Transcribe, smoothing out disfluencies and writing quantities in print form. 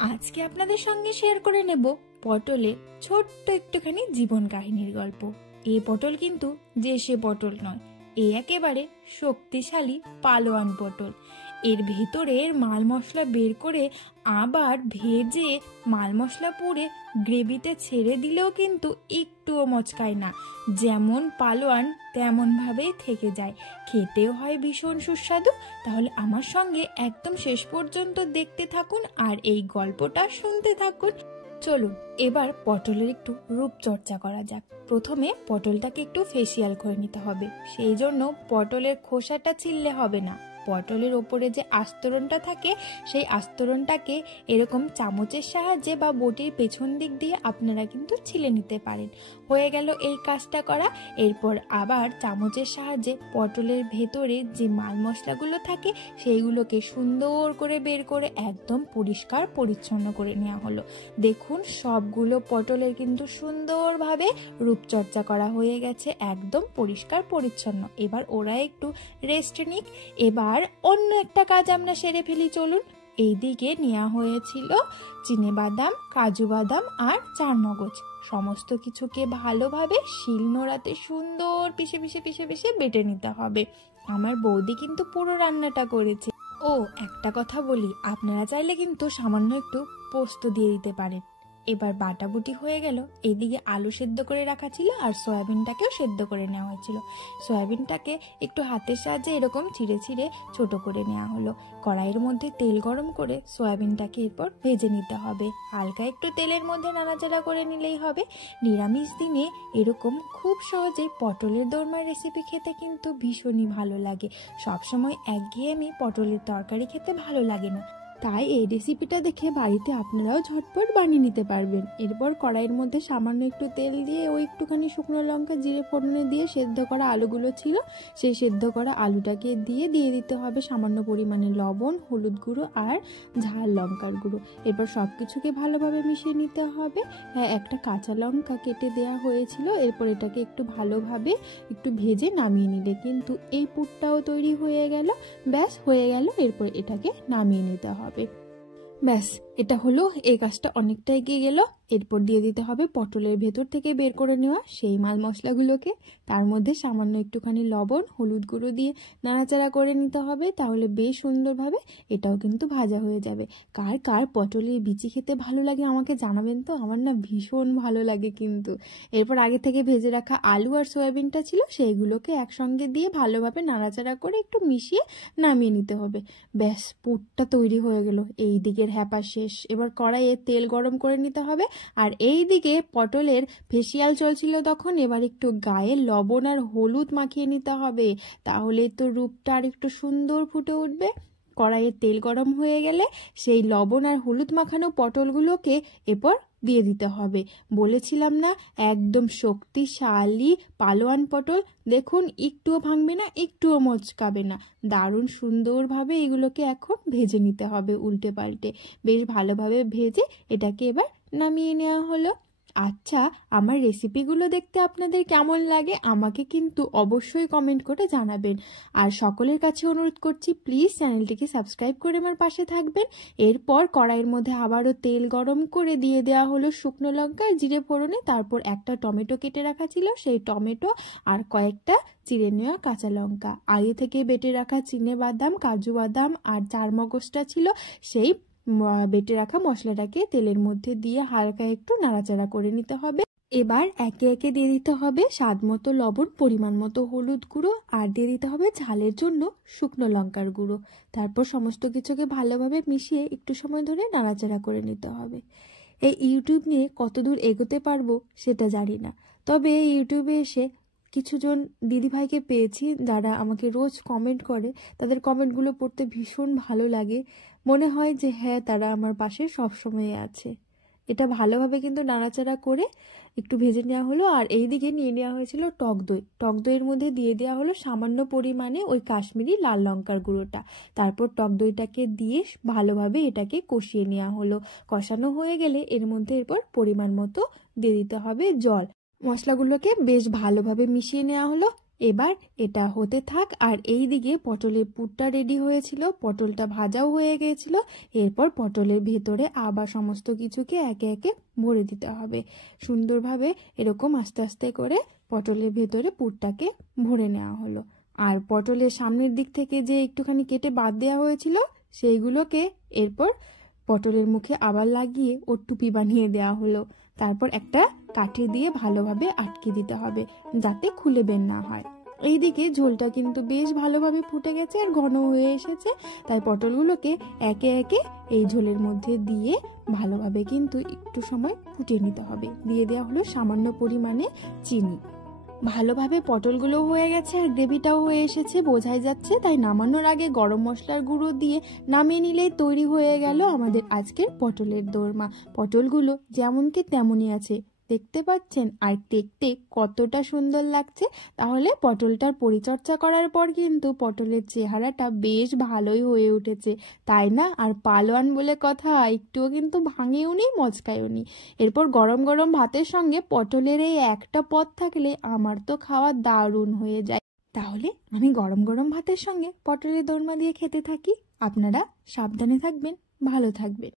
আজকে আপনাদের সঙ্গে শেয়ার করে নেব পটলের ছোট্ট একটুখানি জীবন কাহিনীর গল্প। এই পটল কিন্তু যে সে পটল নয়, এ একেবারে শক্তিশালী পালোয়ান পটল। এর ভেতরের মাল মশলা বের করে আবার ভেজে মাল মশলা পুড়ে গ্রেভিতে ছেড়ে দিলেও কিন্তু একটুও মচকায় না। যেমন পালোয়ান তেমন ভাবেই থেকে যায়, খেতেও হয় ভীষণ সুস্বাদু। তাহলে আমার সঙ্গে একদম শেষ পর্যন্ত দেখতে থাকুন আর এই গল্পটা শুনতে থাকুন। চলুন এবার পটলের একটু রূপচর্চা করা যাক। প্রথমে পটলটাকে একটু ফেসিয়াল করে নিতে হবে। সেই জন্য পটলের খোসাটা ছিললে হবে না, পটলের ওপরে যে আস্তরণটা থাকে সেই আস্তরণটাকে এরকম চামচের সাহায্যে বা বটির পেছন দিক দিয়ে আপনারা কিন্তু ছিলে নিতে পারেন। হয়ে গেল এই কাজটা করা। এরপর আবার চামচের সাহায্যে পটলের ভেতরে যে মাল মশলাগুলো থাকে সেইগুলোকে সুন্দর করে বের করে একদম পরিষ্কার পরিচ্ছন্ন করে নেওয়া হলো। দেখুন সবগুলো পটলের কিন্তু সুন্দরভাবে রূপচর্চা করা হয়ে গেছে, একদম পরিষ্কার পরিচ্ছন্ন। এবার ওরা একটু রেস্ট নিক। এবার অন্য একটা কাজ আমরা সেরে ফেলি, চলুন। এইদিকে নেওয়া হয়েছিল চিনেবাদাম, কাজু বাদাম আর চারমগজ। সমস্ত কিছুকে ভালোভাবে শিলনোড়াতে সুন্দর পিষে পিষে পিষে পিষে বেটে নিতে হবে। আমার বৌদি কিন্তু পুরো রান্নাটা করেছে। ও একটা কথা বলি, আপনারা চাইলে কিন্তু সামান্য একটু পোস্ত দিয়ে দিতে পারেন। এবার বাটাবুটি হয়ে গেল। এইদিকে আলু সেদ্ধ করে রাখা ছিল আর সয়াবিনটাকেও সেদ্ধ করে নেওয়া হয়েছিল। সয়াবিনটাকে একটু হাতের সাহায্যে এরকম ছিঁড়ে ছিঁড়ে ছোট করে নেওয়া হলো। কড়াইয়ের মধ্যে তেল গরম করে সয়াবিনটাকে এরপর ভেজে নিতে হবে। হালকা একটু তেলের মধ্যে নাড়াচাড়া করে নিলেই হবে। নিরামিষ দিনে এরকম খুব সহজে পটলের দোরমার রেসিপি খেতে কিন্তু ভীষণই ভালো লাগে। সবসময় একঘেয়েমি পটলের তরকারি খেতে ভালো লাগে না, তাই এই রেসিপিটা দেখে বাড়িতে আপনারাও ঝটপট বানিয়ে নিতে পারবেন। এরপর কড়াইয়ের মধ্যে সামান্য একটু তেল দিয়ে ওই একটুখানি শুকনো লঙ্কা জিরে ফোড়নে দিয়ে সেদ্ধ করা আলুগুলো ছিল সেই সেদ্ধ করা আলুটাকে দিয়ে দিতে হবে সামান্য পরিমাণে লবণ, হলুদ গুঁড়ো আর ঝাল লঙ্কার গুঁড়ো। এরপর সব কিছুকে ভালোভাবে মিশিয়ে নিতে হবে। একটা কাঁচা লঙ্কা কেটে দেওয়া হয়েছিল। এরপর এটাকে একটু ভালোভাবে একটু ভেজে নামিয়ে নিলে কিন্তু এই পুরটাও তৈরি হয়ে গেল। ব্যাস হয়ে গেল। এরপর এটাকে নামিয়ে নিতে হবে। ব্যাস এটা হলো। এই কাজটা অনেকটা এগিয়ে গেল। এরপর দিয়ে দিতে হবে পটলের ভেতর থেকে বের করে নেওয়া সেই মাল মশলাগুলোকে। তার মধ্যে সামান্য একটুখানি লবণ, হলুদ গুঁড়ো দিয়ে নাড়াচাড়া করে নিতে হবে। তাহলে বেশ সুন্দরভাবে এটাও কিন্তু ভাজা হয়ে যাবে। কার কার পটলের বিচি খেতে ভালো লাগে আমাকে জানাবেন তো, আমার না ভীষণ ভালো লাগে কিন্তু। এরপর আগে থেকে ভেজে রাখা আলু আর সয়াবিনটা ছিল সেইগুলোকে একসঙ্গে দিয়ে ভালোভাবে নাড়াচাড়া করে একটু মিশিয়ে নামিয়ে নিতে হবে। ব্যাস পুরটা তৈরি হয়ে গেল। এই দিকের হ্যাপা শেষ। এবার কড়াইয়ে তেল গরম করে নিতে হবে। আর এই দিকে পটলের ফেসিয়াল চলছিল তখন। এবার একটু গায়ে লবণ আর হলুদ মাখিয়ে নিতে হবে, তাহলে তো রূপটা আর একটু সুন্দর ফুটে উঠবে। কড়াইয়ে তেল গরম হয়ে গেলে সেই লবণ আর হলুদ মাখানো পটলগুলোকে এরপর দিয়ে দিতে হবে। বলেছিলাম না একদম শক্তিশালী পালোয়ান পটল। দেখুন একটুও ভাঙবে না, একটুও মচকাবে না। দারুণ সুন্দরভাবে এগুলোকে এখন ভেজে নিতে হবে উল্টে পাল্টে। বেশ ভালোভাবে ভেজে এটাকে এবার নামিয়ে নেওয়া হলো। আচ্ছা, আমার রেসিপিগুলো দেখতে আপনাদের কেমন লাগে আমাকে কিন্তু অবশ্যই কমেন্ট করে জানাবেন। আর সকলের কাছে অনুরোধ করছি প্লিজ চ্যানেলটিকে সাবস্ক্রাইব করে আমার পাশে থাকবেন। এরপর কড়াইয়ের মধ্যে আবারও তেল গরম করে দিয়ে দেওয়া হলো শুকনো লঙ্কা আর জিরে ফোড়নে। তারপর একটা টমেটো কেটে রাখা ছিল সেই টমেটো আর কয়েকটা চিড়ে নেওয়া কাঁচা লঙ্কা। আগে থেকে বেটে রাখা চিনেবাদাম, কাজু বাদাম আর চারমগজটা ছিল সেই বেটে রাখা মশলাটাকে তেলের মধ্যে দিয়ে হালকা একটু নাড়াচাড়া করে নিতে হবে। এবার একে একে দিয়ে দিতে হবে স্বাদ মতো লবণ, পরিমাণ মতো হলুদ গুঁড়ো আর দিয়ে দিতে হবে ঝালের জন্য শুকনো লঙ্কার গুঁড়ো। তারপর সমস্ত কিছুকে ভালোভাবে মিশিয়ে একটু সময় ধরে নাড়াচাড়া করে নিতে হবে। এই ইউটিউব নিয়ে কতদূর এগোতে পারবো সেটা জানি না, তবে ইউটিউবে এসে কিছুজন দিদিভাইকে পেয়েছি যারা আমাকে রোজ কমেন্ট করে। তাদের কমেন্টগুলো পড়তে ভীষণ ভালো লাগে। মনে হয় যে হ্যাঁ, তারা আমার পাশে সবসময় আছে। এটা ভালোভাবে কিন্তু নাড়াচাড়া করে একটু ভেজে নেওয়া হলো। আর এইদিকে নিয়ে নেওয়া হয়েছিল টক দই। টক দইয়ের মধ্যে দিয়ে দেওয়া হলো সামান্য পরিমাণে ওই কাশ্মীরি লাল লঙ্কার গুঁড়োটা। তারপর টক দইটাকে দিয়ে ভালোভাবে এটাকে কষিয়ে নেওয়া হলো। কষানো হয়ে গেলে এর মধ্যে এরপর পরিমাণ মতো দিয়ে দিতে হবে জল। মশলাগুলোকে বেশ ভালোভাবে মিশিয়ে নেওয়া হলো। এবার এটা হতে থাক, আর এই দিকে পটলের পুরটা রেডি হয়েছিল, পটলটা ভাজাও হয়ে গিয়েছিল। এরপর পটলের ভেতরে আবার সমস্ত কিছুকে একে একে ভরে দিতে হবে সুন্দরভাবে। এরকম আস্তে আস্তে করে পটলের ভেতরে পুরটাকে ভরে নেওয়া হলো। আর পটলের সামনের দিক থেকে যে একটুখানি কেটে বাদ দেওয়া হয়েছিল সেইগুলোকে এরপর পটলের মুখে আবার লাগিয়ে ওর টুপি বানিয়ে দেওয়া হলো। তারপর একটা কাঠি দিয়ে ভালোভাবে আটকে দিতে হবে যাতে খুলে বের না হয়। এইদিকে ঝোলটা কিন্তু বেশ ভালোভাবে ফুটে গেছে আর ঘন হয়ে এসেছে, তাই পটলগুলোকে একে একে এই ঝোলের মধ্যে দিয়ে ভালোভাবে কিন্তু একটু সময় ফুটিয়ে নিতে হবে। দিয়ে দেওয়া হলো সামান্য পরিমাণে চিনি। ভালোভাবে পটলগুলো হয়ে গেছে আর গ্রেভিটাও হয়ে এসেছে বোঝাই যাচ্ছে, তাই নামানোর আগে গরম মশলার গুঁড়ো দিয়ে নামিয়ে নিলেই তৈরি হয়ে গেল আমাদের আজকের পটলের দোরমা। পটলগুলো যেমনকি তেমনই আছে, দেখতে পাচ্ছেন, আর দেখতে কতটা সুন্দর লাগছে। তাহলে পটলটার পরিচর্যা করার পর কিন্তু পটলের চেহারাটা বেশ ভালোই হয়ে উঠেছে, তাই না? আর পালোয়ান বলে কথা, একটুও কিন্তু ভাঙেও নি মচকায়ও নি। এরপর গরম গরম ভাতের সঙ্গে পটলের এই একটা পদ থাকলে আমার তো খাওয়া দারুণ হয়ে যায়। তাহলে আমি গরম গরম ভাতের সঙ্গে পটলের দোরমা দিয়ে খেতে থাকি। আপনারা সাবধানে থাকবেন, ভালো থাকবেন।